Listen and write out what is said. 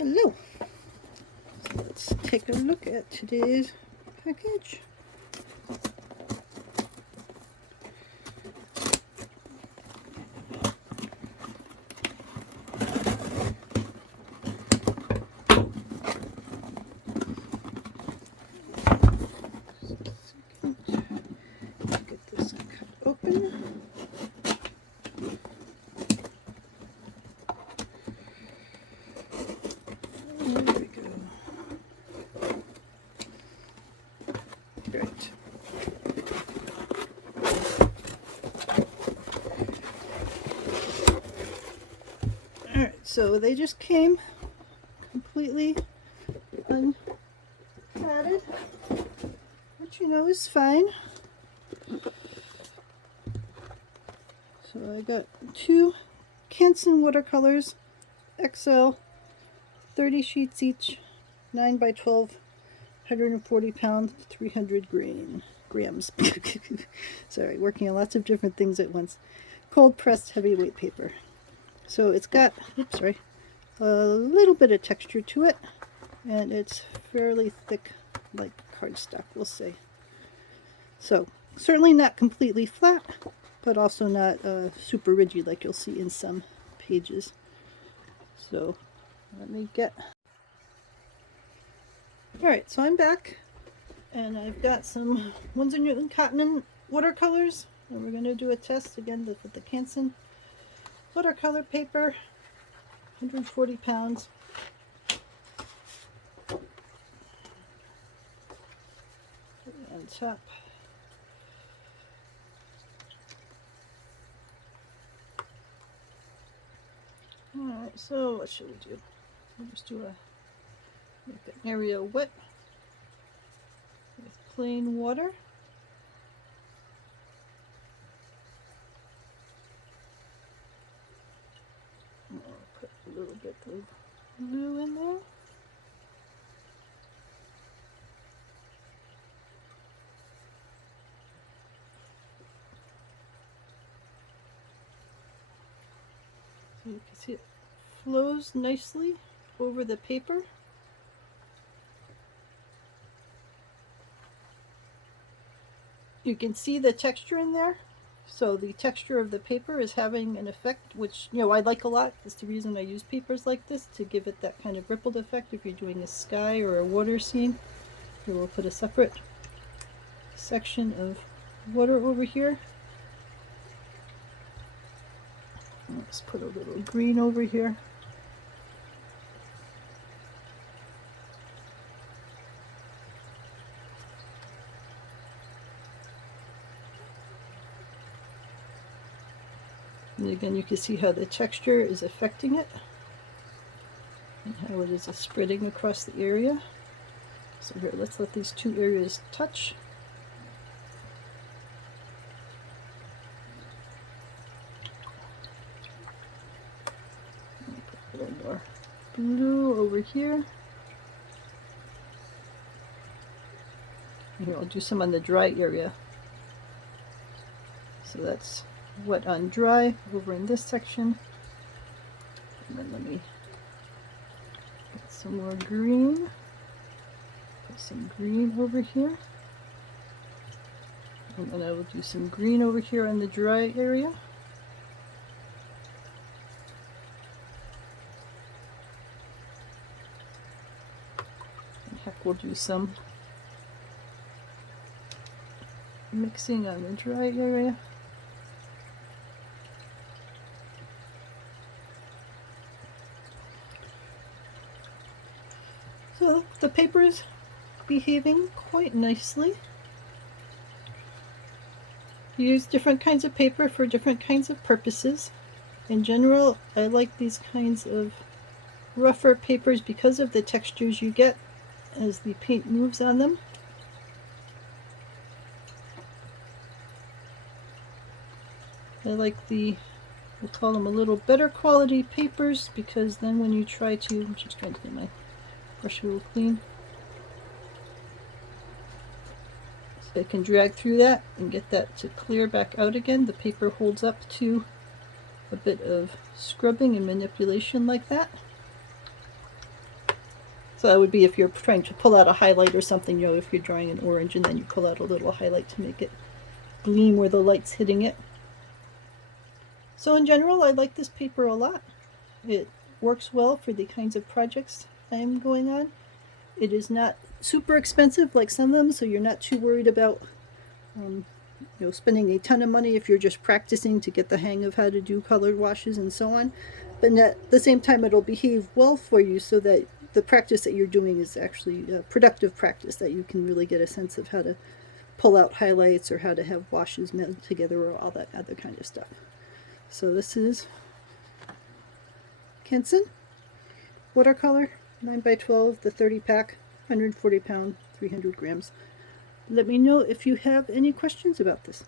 Hello. Let's take a look at today's package. Get this cut open. There we go. Great. Alright, so they just came completely unpadded, which you know is fine. So I got 2 Canson watercolors, XL, 30 sheets each, 9 by 12, 140 pounds, 300 grams. Sorry, working on lots of different things at once. Cold pressed heavyweight paper. So it's got, a little bit of texture to it, and it's fairly thick, like cardstock, we'll say. So certainly not completely flat, but also not super rigid like you'll see in some pages. So let me get... Alright, so I'm back, and I've got some Winsor Newton Cotton watercolors, and we're going to do a test again with the Canson watercolor paper, 140 pounds. On top. Alright, so what should we do? We'll just do make an area wet with plain water. And I'll put a little bit of glue in there. So you can see it flows nicely over the paper. You can see the texture in there. So the texture of the paper is having an effect, which, you know, I like a lot. That's the reason I use papers like this, to give it that kind of rippled effect if you're doing a sky or a water scene. Here we'll put a separate section of water over here. Let's put a little green over here. And again, you can see how the texture is affecting it and how it is spreading across the area. So here, let's let these 2 areas touch. Put a little more blue over here. And here, I'll do some on the dry area. So that's wet on dry over in this section. And then let me put some more green. Put some green over here. And then I will do some green over here on the dry area. And heck, we'll do some mixing on the dry area. So the paper is behaving quite nicely. You use different kinds of paper for different kinds of purposes. In general, I like these kinds of rougher papers because of the textures you get as the paint moves on them. I like we'll call them a little better quality papers, because then when you try to, I'm just trying to get my brush a little clean. So I can drag through that and get that to clear back out again. The paper holds up to a bit of scrubbing and manipulation like that. So that would be if you're trying to pull out a highlight or something, you know, if you're drawing an orange and then you pull out a little highlight to make it gleam where the light's hitting it. So in general, I like this paper a lot. It works well for the kinds of projects I'm going on. It is not super expensive like some of them, so you're not too worried about you know, spending a ton of money if you're just practicing to get the hang of how to do colored washes and so on. But at the same time, it'll behave well for you so that the practice that you're doing is actually a productive practice, that you can really get a sense of how to pull out highlights or how to have washes melded together or all that other kind of stuff. So this is Canson Watercolor 9x12, the 30 pack, 140 pound, 300 grams. Let me know if you have any questions about this.